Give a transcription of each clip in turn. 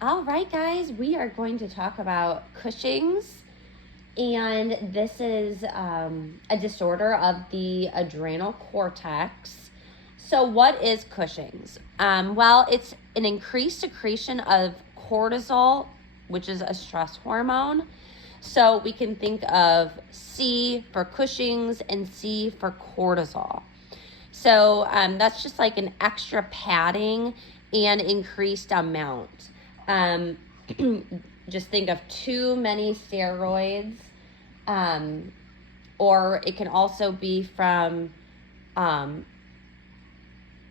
All right, guys, we are going to talk about Cushing's, and this is a disorder of the adrenal cortex. So, what is Cushing's? Well, it's an increased secretion of cortisol, which is a stress hormone. So, we can think of C for Cushing's and C for cortisol. So, that's just like an extra padding and increased amount. Um, just think of too many steroids, or it can also be from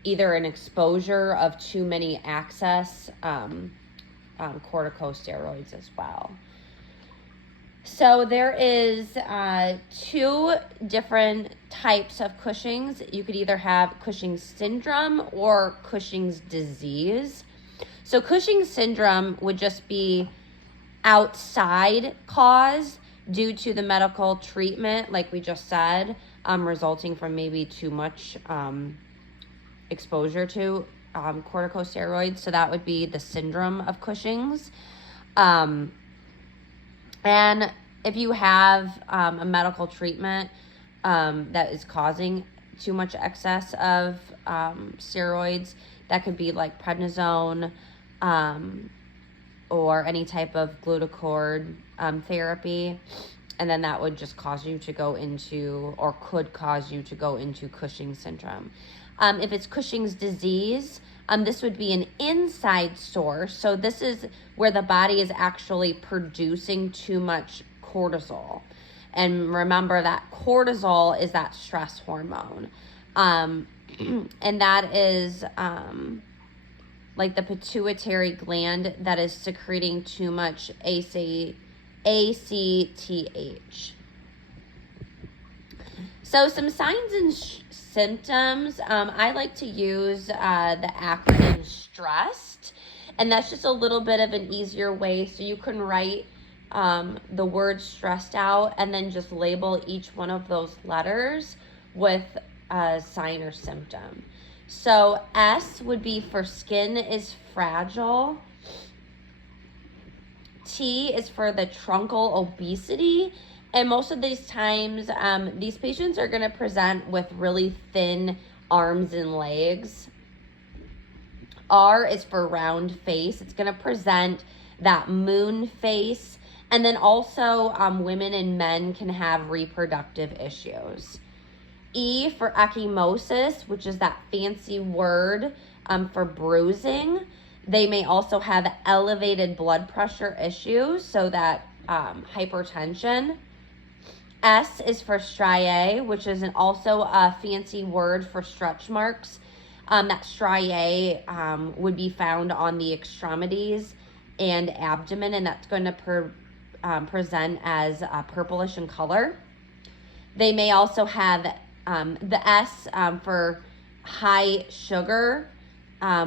either an exposure of too many excess corticosteroids as well. So there is two different types of Cushing's. You could either have Cushing's syndrome or Cushing's disease. So Cushing's syndrome would just be outside cause due to the medical treatment, like we just said, resulting from maybe too much exposure to corticosteroids. So that would be the syndrome of Cushing's. And if you have a medical treatment that is causing too much excess of steroids, that could be like prednisone, or any type of glucocorticoid therapy, and then that would just cause you to go into, or could cause you to go into Cushing's syndrome. If it's Cushing's disease, this would be an inside source. So this is where the body is actually producing too much cortisol. And remember that cortisol is that stress hormone. And that is like the pituitary gland that is secreting too much ACTH. So some signs and symptoms, I like to use the acronym STRESSED, and that's just a little bit of an easier way. So you can write the word stressed out and then just label each one of those letters with a sign or symptom. So S would be for skin is fragile. T is for the truncal obesity. And most of these times, these patients are going to present with really thin arms and legs. R is for round face. It's going to present that moon face. And then also women and men can have reproductive issues. E for ecchymosis, which is that fancy word for bruising. They may also have elevated blood pressure issues, so that hypertension. S is for striae, which is also a fancy word for stretch marks. That striae would be found on the extremities and abdomen, and that's going to present as purplish in color. They may also have the S for high sugar,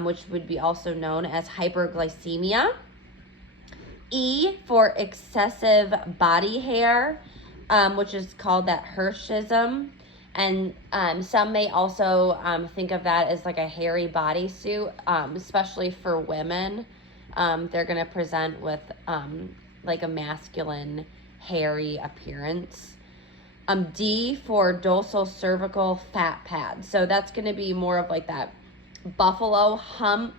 which would be also known as hyperglycemia. E for excessive body hair, which is called that Hirschism. And some may also think of that as like a hairy bodysuit, especially for women. They're going to present with like a masculine, hairy appearance. D for dorsal cervical fat pad. So that's going to be more of like that buffalo hump,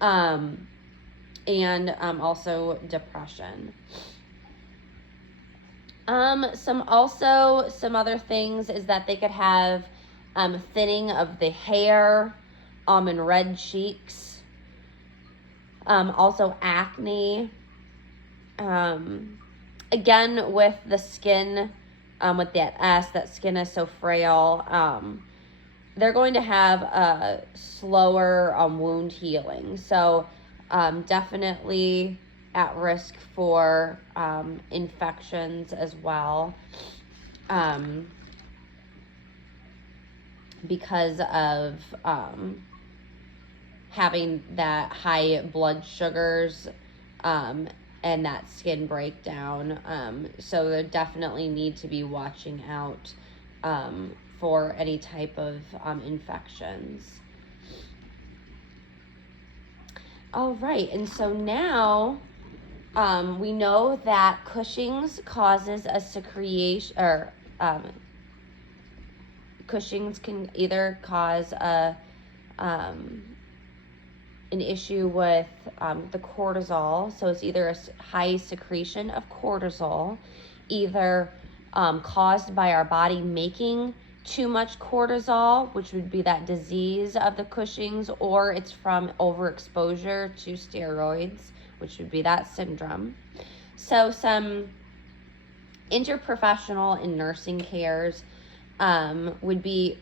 and also depression. Some other things is that they could have thinning of the hair, and red cheeks, also acne. Again, with the skin, with that S, that skin is so frail, they're going to have a slower wound healing. So definitely at risk for infections as well, because of having that high blood sugars and that skin breakdown. So they definitely need to be watching out for any type of infections. All right, and so now we know that Cushing's causes a secretion, or Cushing's can either cause um, an issue with the cortisol. So it's either a high secretion of cortisol, either caused by our body making too much cortisol, which would be that disease of the Cushing's, or it's from overexposure to steroids, which would be that syndrome. So some interprofessional and nursing cares would be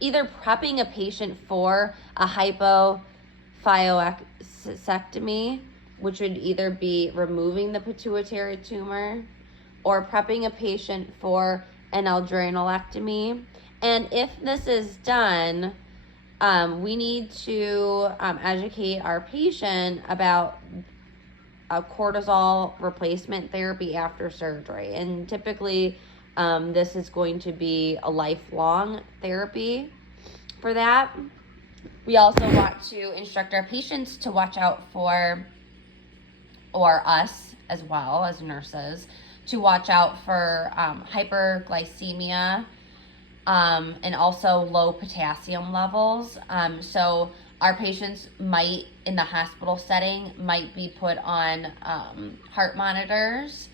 either prepping a patient for a hypophyseectomy, which would either be removing the pituitary tumor, or prepping a patient for an adrenalectomy. And if this is done, we need to educate our patient about a cortisol replacement therapy after surgery. And typically, this is going to be a lifelong therapy for that. We also want to instruct our patients to watch out for, or us as well as nurses, to watch out for hyperglycemia and also low potassium levels. So our patients might, in the hospital setting, might be put on heart monitors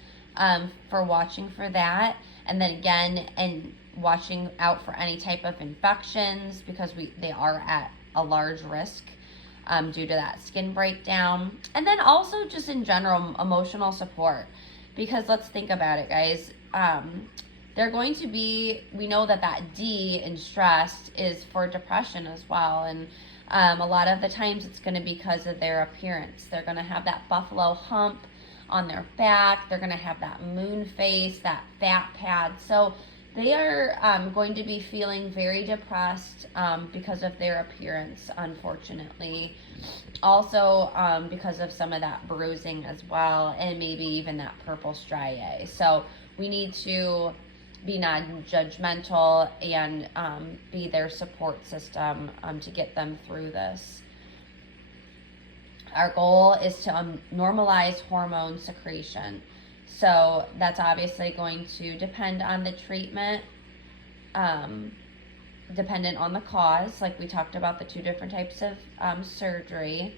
for watching for that. And then again, and watching out for any type of infections, because they are at a large risk due to that skin breakdown. And then also just in general, emotional support. Because let's think about it, guys. They're going to be, we know that D in stress is for depression as well. And a lot of the times it's going to be because of their appearance. They're going to have that buffalo hump on their back. They're going to have that moon face, that fat pad. So they are going to be feeling very depressed because of their appearance, unfortunately. Also because of some of that bruising as well, and maybe even that purple striae. So we need to be non-judgmental and be their support system to get them through this. Our goal is to normalize hormone secretion. So that's obviously going to depend on the treatment, dependent on the cause, like we talked about the 2 different types of surgery.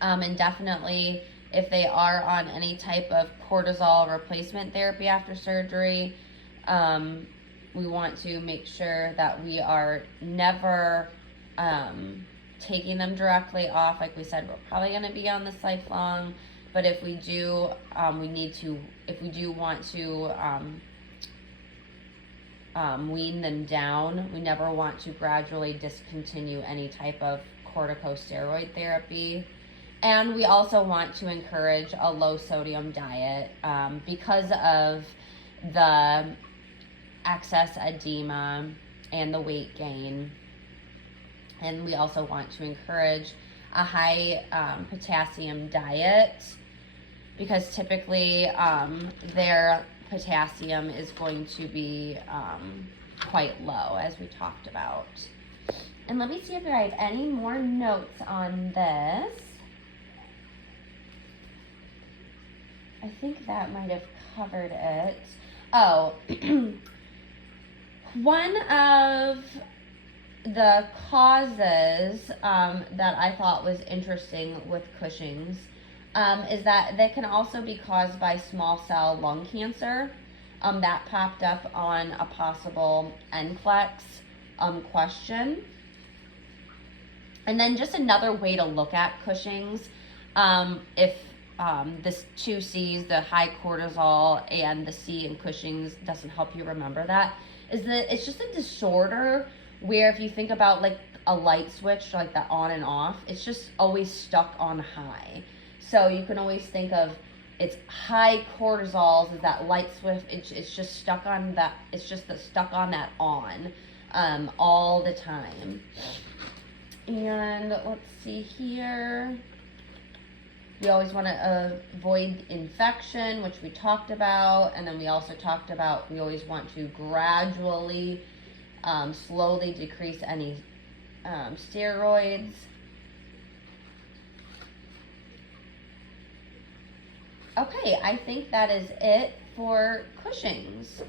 And definitely if they are on any type of cortisol replacement therapy after surgery, we want to make sure that we are never taking them directly off. Like we said, we're probably going to be on this lifelong, but if we do, if we do want to wean them down, we never want to gradually discontinue any type of corticosteroid therapy. And we also want to encourage a low sodium diet because of the excess edema and the weight gain. And we also want to encourage a high potassium diet, because typically their potassium is going to be quite low, as we talked about. And let me see if I have any more notes on this. I think that might have covered it. Oh, one of the causes that I thought was interesting with Cushing's is that they can also be caused by small cell lung cancer. That popped up on a possible NCLEX question. And then just another way to look at Cushing's, if this 2 C's, the high cortisol and the C in Cushing's doesn't help you remember that, is that it's just a disorder where if you think about like a light switch, like the on and off, it's just always stuck on high. So you can always think of it's high cortisol as that light switch. It's just stuck on that. It's just stuck on that on all the time. And let's see here. We always want to avoid infection, which we talked about. And then we also talked about we always want to gradually, slowly decrease any steroids. Okay, I think that is it for Cushing's.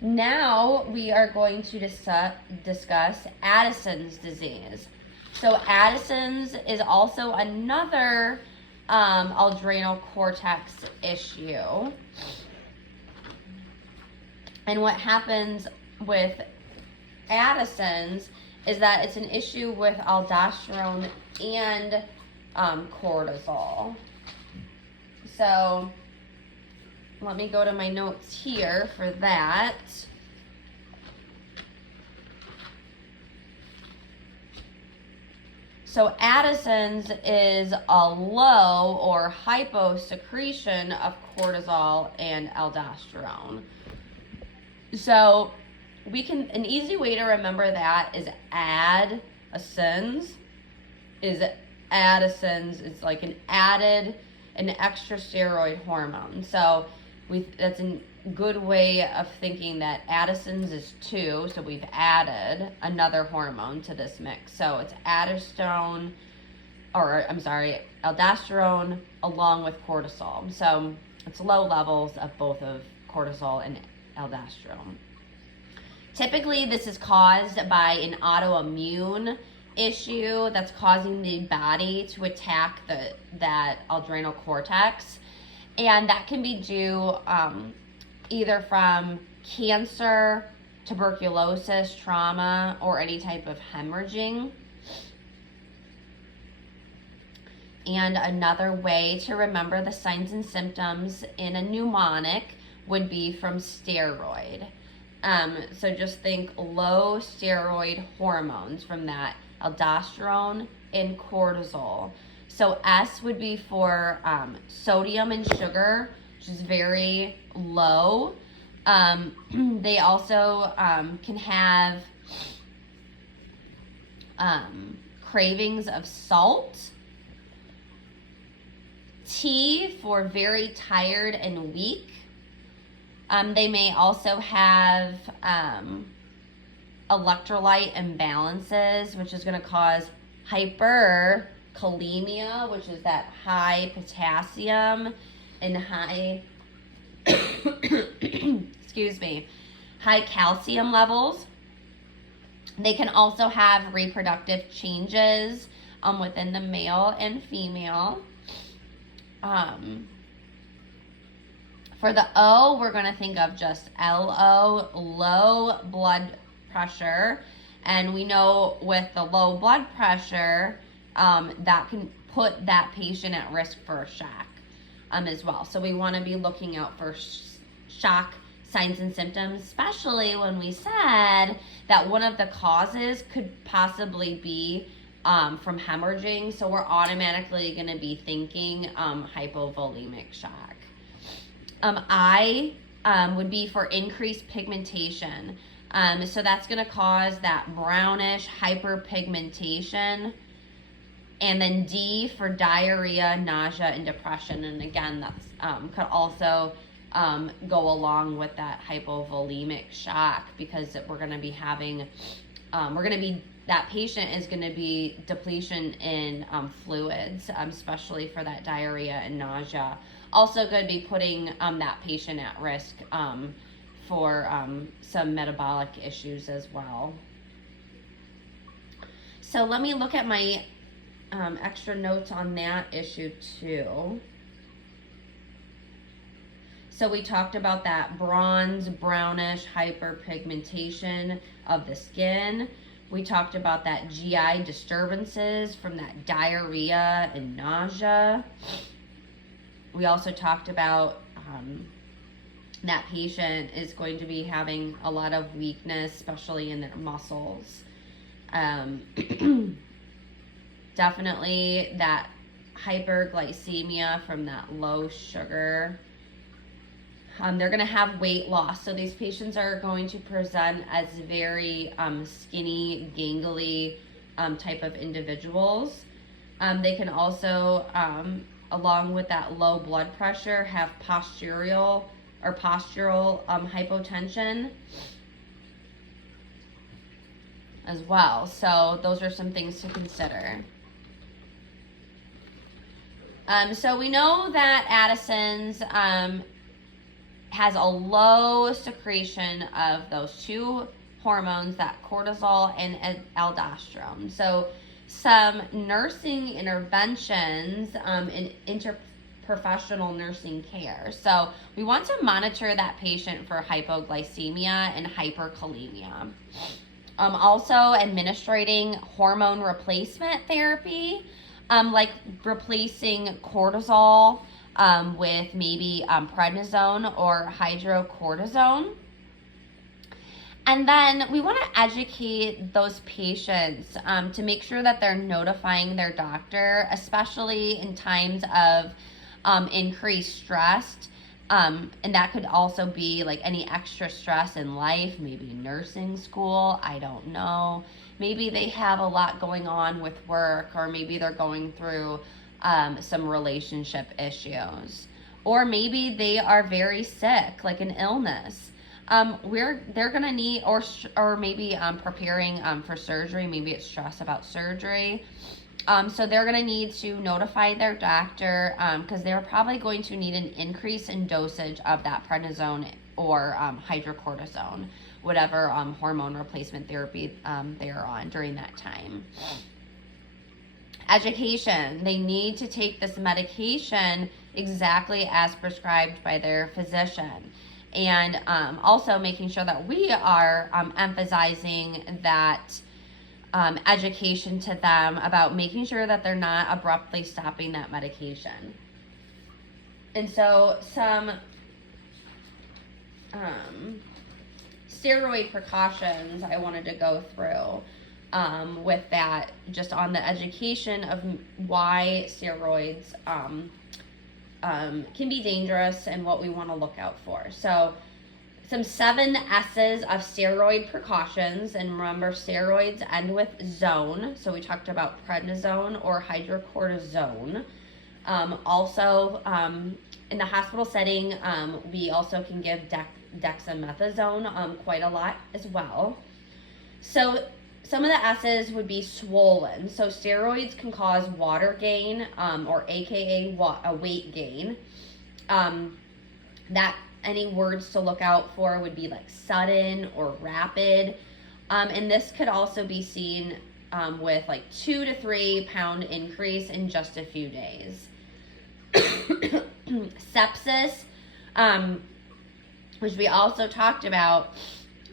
Now we are going to discuss Addison's disease. So Addison's is also another adrenal cortex issue. And what happens with Addison's is that it's an issue with aldosterone and cortisol. So let me go to my notes here for that. So Addison's is a low or hyposecretion of cortisol and aldosterone. So an easy way to remember that is Addison's. It's like an extra steroid hormone. So that's a good way of thinking that Addison's is 2, so we've added another hormone to this mix. So it's aldosterone along with cortisol. So it's low levels of both of cortisol and aldosterone. Typically, this is caused by an autoimmune issue that's causing the body to attack that adrenal cortex, and that can be due either from cancer, tuberculosis, trauma, or any type of hemorrhaging. And another way to remember the signs and symptoms in a mnemonic would be from steroid. So just think low steroid hormones from that, aldosterone and cortisol. So S would be for sodium and sugar, which is very low. They also can have cravings of salt. T for very tired and weak. They may also have electrolyte imbalances, which is going to cause hyperkalemia, which is that high potassium and high high calcium levels. They can also have reproductive changes within the male and female. For the O, we're going to think of just LO, low blood pressure. And we know with the low blood pressure, that can put that patient at risk for a shock as well. So we want to be looking out for shock signs and symptoms, especially when we said that one of the causes could possibly be from hemorrhaging. So we're automatically going to be thinking hypovolemic shock. I would be for increased pigmentation. So that's going to cause that brownish hyperpigmentation. And then D for diarrhea, nausea, and depression. And again, that's could also go along with that hypovolemic shock, because we're going to be having, that patient is going to be depletion in fluids, especially for that diarrhea and nausea. Also going to be putting that patient at risk for some metabolic issues as well. So let me look at my extra notes on that issue too. So we talked about that bronze, brownish hyperpigmentation of the skin. We talked about that GI disturbances from that diarrhea and nausea. We also talked about that patient is going to be having a lot of weakness, especially in their muscles. Definitely that hyperglycemia from that low sugar. They're going to have weight loss. So these patients are going to present as very skinny, gangly type of individuals. They can also, along with that low blood pressure, have postural hypotension. as well. So those are some things to consider. So we know that Addison's has a low secretion of those two hormones, that cortisol and aldosterone. So some nursing interventions in interprofessional nursing care. So we want to monitor that patient for hypoglycemia and hyperkalemia. Also administering hormone replacement therapy, like replacing cortisol with maybe prednisone or hydrocortisone. And then we want to educate those patients to make sure that they're notifying their doctor, especially in times of increased stress. And that could also be like any extra stress in life, maybe nursing school, I don't know. Maybe they have a lot going on with work, or maybe they're going through some relationship issues. Or maybe they are very sick, like an illness. They're gonna need, or maybe preparing for surgery. Maybe it's stress about surgery. So they're going to need to notify their doctor because they're probably going to need an increase in dosage of that prednisone or hydrocortisone, whatever hormone replacement therapy they are on during that time. Education. They need to take this medication exactly as prescribed by their physician. And also making sure that we are emphasizing that education to them about making sure that they're not abruptly stopping that medication. And so some steroid precautions I wanted to go through with that, just on the education of why steroids can be dangerous and what we want to look out for. So some 7 S's of steroid precautions, and remember, steroids end with zone, so we talked about prednisone or hydrocortisone. Also, in the hospital setting, we also can give dexamethasone quite a lot as well. So some of the S's would be swollen. So steroids can cause water gain, or AKA a weight gain. That any words to look out for would be like sudden or rapid. And this could also be seen with like 2 to 3 pound increase in just a few days. Sepsis, which we also talked about,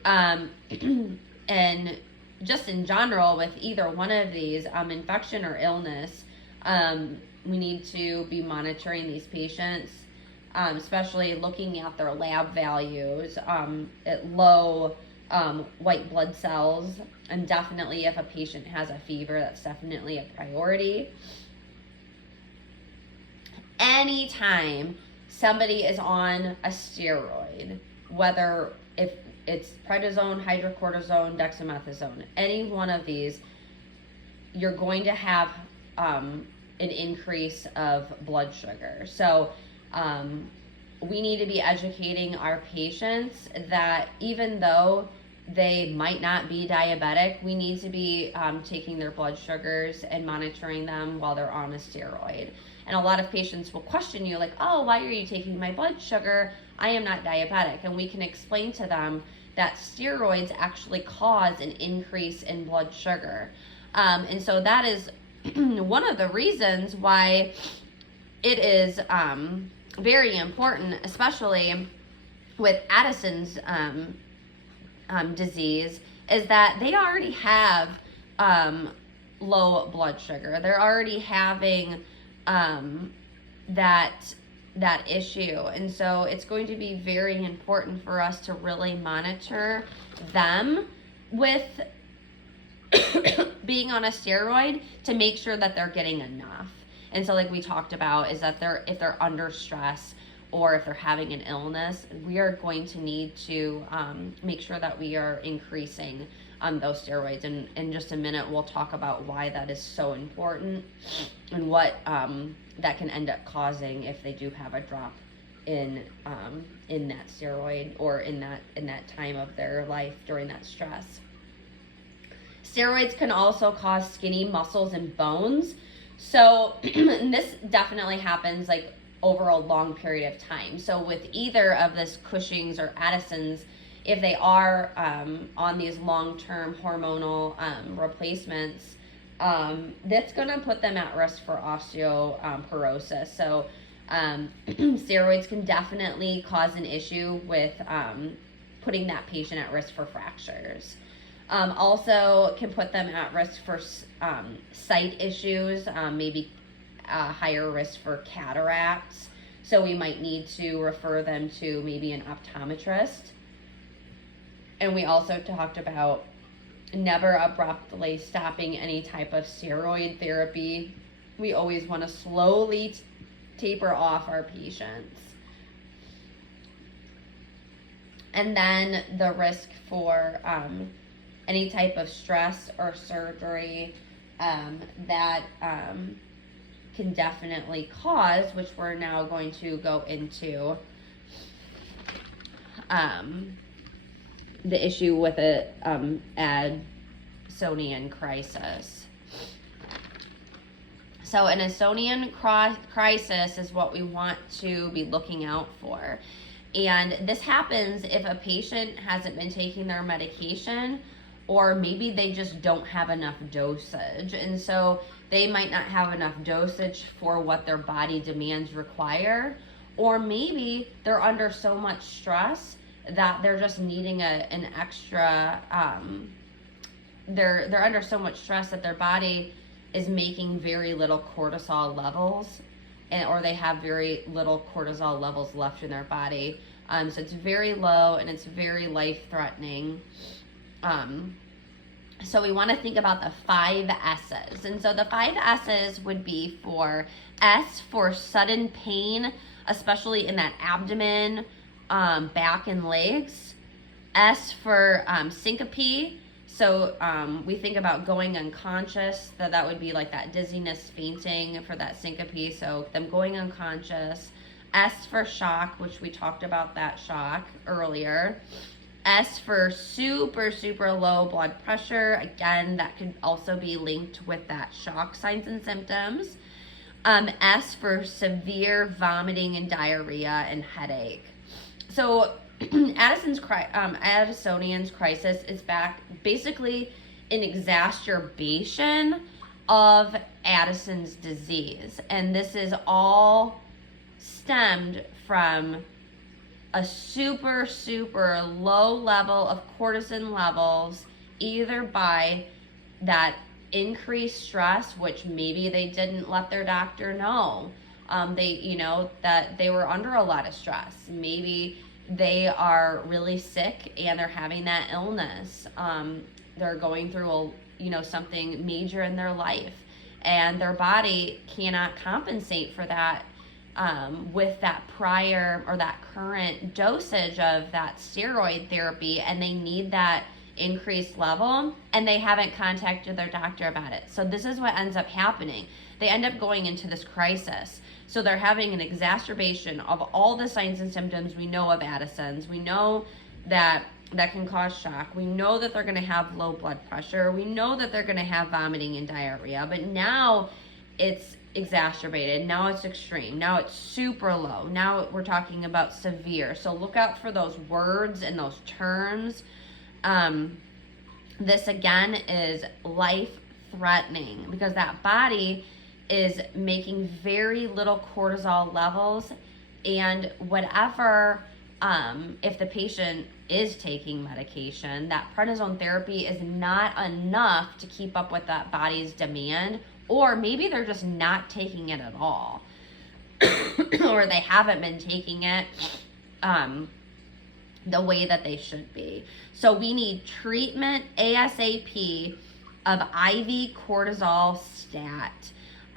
and just in general with either one of these, infection or illness, we need to be monitoring these patients, especially looking at their lab values at low white blood cells, and definitely if a patient has a fever, that's definitely a priority. Anytime somebody is on a steroid, whether if it's prednisone, hydrocortisone, dexamethasone, any one of these, you're going to have an increase of blood sugar. So we need to be educating our patients that even though they might not be diabetic, we need to be taking their blood sugars and monitoring them while they're on a steroid. And a lot of patients will question you like, oh, why are you taking my blood sugar? I am not diabetic. And we can explain to them that steroids actually cause an increase in blood sugar. And so that is one of the reasons why it is very important, especially with Addison's disease, is that they already have low blood sugar. They're already having that issue. And so it's going to be very important for us to really monitor them with being on a steroid to make sure that they're getting enough. And so like we talked about, is that if they're under stress or if they're having an illness, we are going to need to make sure that we are increasing those steroids. And in just a minute, we'll talk about why that is so important and what that can end up causing if they do have a drop in that steroid or in that time of their life during that stress. Steroids can also cause skinny muscles and bones. So and this definitely happens like over a long period of time. So with either of this Cushing's or Addison's, if they are on these long-term hormonal replacements, that's going to put them at risk for osteoporosis. So steroids can definitely cause an issue with putting that patient at risk for fractures. Also can put them at risk for sight issues, maybe higher risk for cataracts. So we might need to refer them to maybe an optometrist. And we also talked about never abruptly stopping any type of steroid therapy. We always want to slowly taper off our patients. And then the risk for any type of stress or surgery that can definitely cause, which we're now going to go into the issue with a Addisonian crisis. So an Addisonian crisis is what we want to be looking out for. And this happens if a patient hasn't been taking their medication, or maybe they just don't have enough dosage. And so they might not have enough dosage for what their body demands require, or maybe they're under so much stress that they're just needing an extra, they're under so much stress that their body is making very little cortisol levels, or they have very little cortisol levels left in their body. So it's very low and it's very life-threatening. So we want to think about the 5 S's. And so the 5 S's would be for S for sudden pain, especially in that abdomen, back and legs. S for syncope. So we think about going unconscious, that would be like that dizziness, fainting for that syncope. So them going unconscious. S for shock, which we talked about that shock earlier. S for super, super low blood pressure. Again, that could also be linked with that shock signs and symptoms. S for severe vomiting and diarrhea and headache. So Addisonian's crisis is basically an exacerbation of Addison's disease. And this is all stemmed from a super, super low level of cortisol levels, either by that increased stress, which maybe they didn't let their doctor know. That they were under a lot of stress. Maybe they are really sick and they're having that illness. They're going through something major in their life, and their body cannot compensate for that with that prior or that current dosage of that steroid therapy, and they need that increased level, and they haven't contacted their doctor about it. So this is what ends up happening. They end up going into this crisis. So they're having an exacerbation of all the signs and symptoms we know of Addison's. We know that can cause shock. We know that they're going to have low blood pressure. We know that they're going to have vomiting and diarrhea. But now it's exacerbated. Now it's extreme. Now it's super low. Now we're talking about severe. So look out for those words and those terms. This again is life-threatening because that body is making very little cortisol levels, and whatever, if the patient is taking medication, that prednisone therapy is not enough to keep up with that body's demand, or maybe they're just not taking it at all, or they haven't been taking it the way that they should be. So we need treatment ASAP of IV cortisol stat.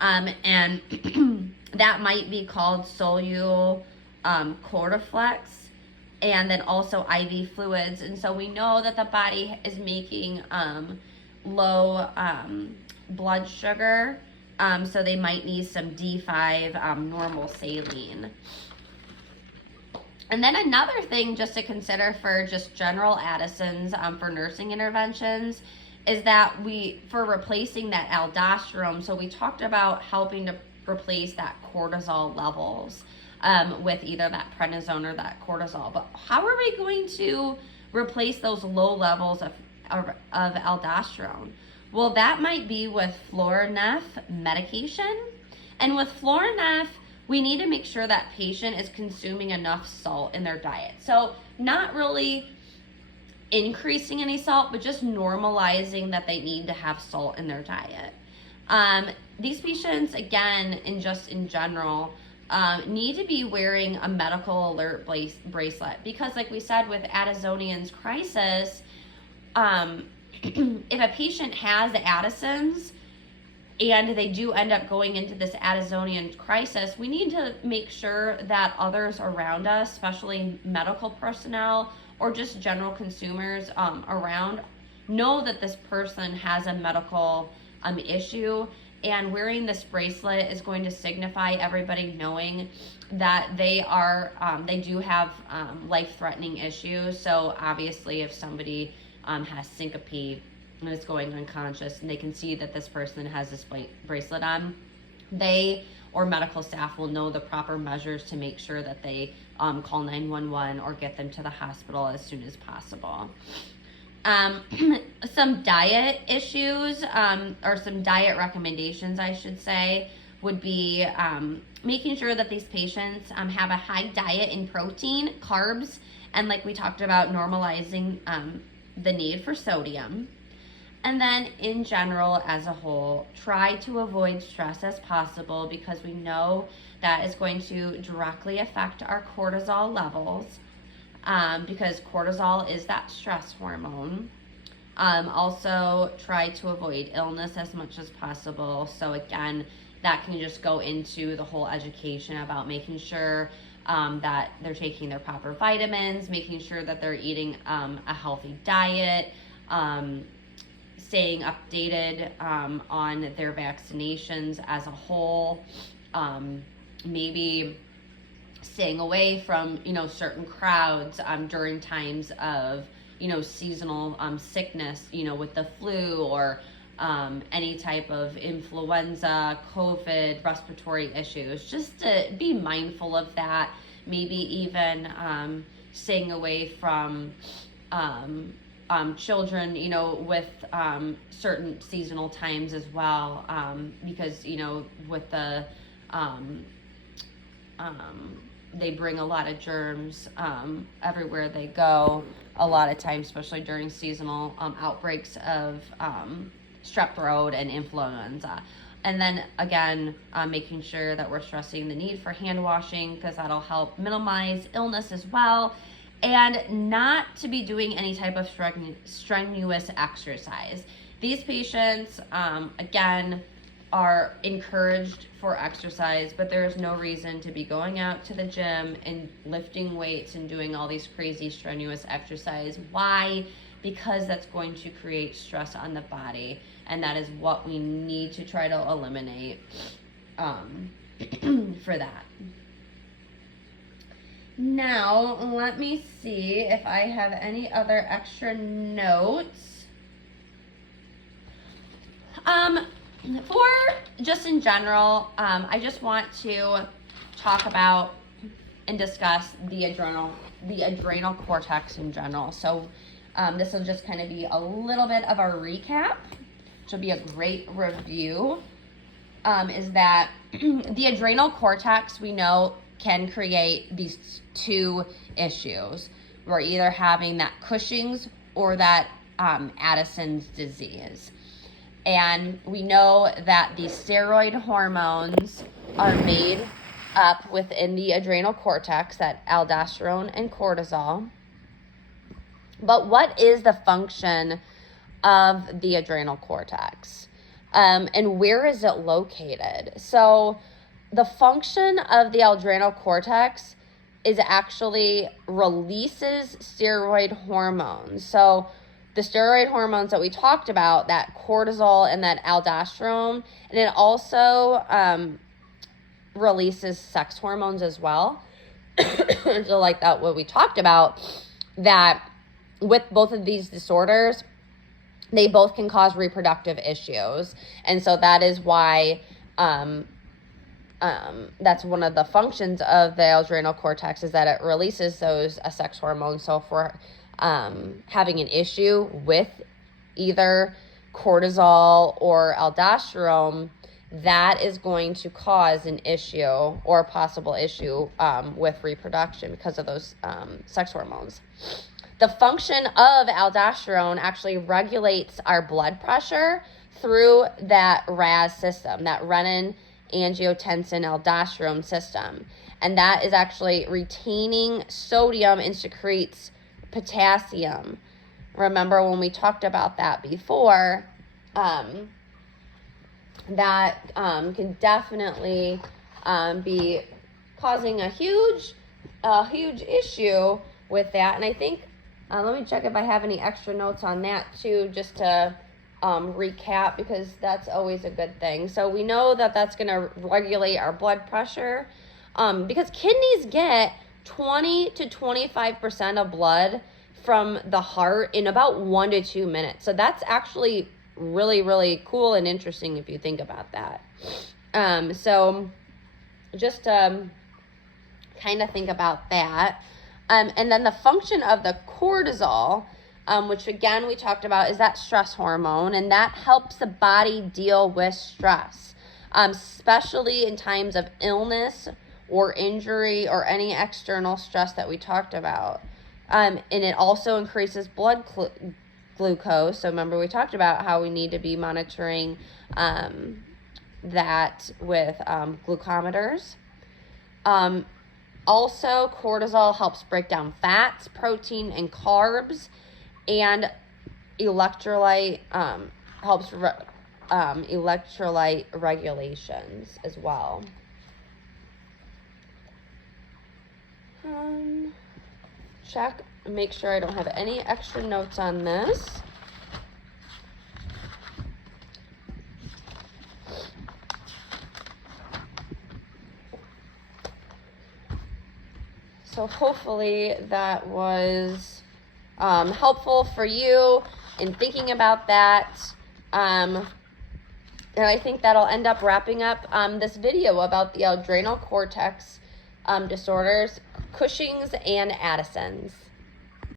And that might be called solute Cortiflex, and then also IV fluids. And so we know that the body is making low blood sugar, so they might need some D5 normal saline. And then another thing just to consider for just general Addison's for nursing interventions is that for replacing that aldosterone, so we talked about helping to replace that cortisol levels with either that prednisone or that cortisol. But how are we going to replace those low levels of aldosterone? Well, that might be with Florinef medication. And with Florinef, we need to make sure that patient is consuming enough salt in their diet. So not really increasing any salt, but just normalizing that they need to have salt in their diet. These patients, again, in general, need to be wearing a medical alert bracelet because, like we said, with Addisonian's crisis, if a patient has Addison's and they do end up going into this Addisonian crisis, we need to make sure that others around us, especially medical personnel or just general consumers around, know that this person has a medical issue. And wearing this bracelet is going to signify everybody knowing that they do have life-threatening issues. So obviously, if somebody has syncope and is going unconscious, and they can see that this person has this bracelet on, they or medical staff will know the proper measures to make sure that they call 911 or get them to the hospital as soon as possible. Some diet issues, or some diet recommendations, I should say, would be making sure that these patients have a high diet in protein, carbs, and like we talked about, normalizing the need for sodium. And then in general, as a whole, try to avoid stress as possible because we know that is going to directly affect our cortisol levels. Because cortisol is that stress hormone. Also, try to avoid illness as much as possible. So again, that can just go into the whole education about making sure that they're taking their proper vitamins, making sure that they're eating a healthy diet, staying updated on their vaccinations as a whole, maybe staying away from, certain crowds during times of, seasonal sickness, with the flu or any type of influenza, COVID, respiratory issues, just to be mindful of that. Maybe even staying away from children, with certain seasonal times as well, because, with the they bring a lot of germs everywhere they go a lot of times, especially during seasonal outbreaks of strep throat and influenza. And then again, making sure that we're stressing the need for hand washing because that'll help minimize illness as well, and not to be doing any type of strenuous exercise. These patients, again, are encouraged for exercise, but there's no reason to be going out to the gym and lifting weights and doing all these crazy strenuous exercise. Why? Because that's going to create stress on the body, and that is what we need to try to eliminate for that. Now, let me see if I have any other extra notes. For just in general, I just want to talk about and discuss the adrenal cortex in general. So this will just kind of be a little bit of a recap, which will be a great review, is that the adrenal cortex, we know, can create these two issues. We're either having that Cushing's or that Addison's disease. And we know that the steroid hormones are made up within the adrenal cortex, that aldosterone and cortisol. But what is the function of the adrenal cortex? And where is it located? So the function of the adrenal cortex is actually releases steroid hormones. So the steroid hormones that we talked about, that cortisol and that aldosterone, and it also releases sex hormones as well. So like that, what we talked about, that with both of these disorders, they both can cause reproductive issues. And so that is why that's one of the functions of the adrenal cortex, is that it releases those sex hormones. So if we're having an issue with either cortisol or aldosterone, that is going to cause an issue or a possible issue with reproduction because of those sex hormones. The function of aldosterone actually regulates our blood pressure through that RAS system, that renin angiotensin aldosterone system. And that is actually retaining sodium and secretes potassium. Remember when we talked about that before, that can definitely be causing a huge issue with that. And I think, let me check if I have any extra notes on that too, just to recap, because that's always a good thing. So we know that that's going to regulate our blood pressure, because kidneys get 20 to 25% of blood from the heart in about 1 to 2 minutes. So that's actually really, really cool and interesting if you think about that. So just kind of think about that. And then the function of the cortisol, which again we talked about, is that stress hormone, and that helps the body deal with stress, especially in times of illness or injury or any external stress that we talked about. And it also increases blood glucose. So remember we talked about how we need to be monitoring that with glucometers. Also, cortisol helps break down fats, protein, and carbs, and electrolyte helps electrolyte regulations as well. Check, make sure I don't have any extra notes on this. So hopefully that was helpful for you in thinking about that. And I think that'll end up wrapping up this video about the adrenal cortex disorders, Cushing's and Addison's.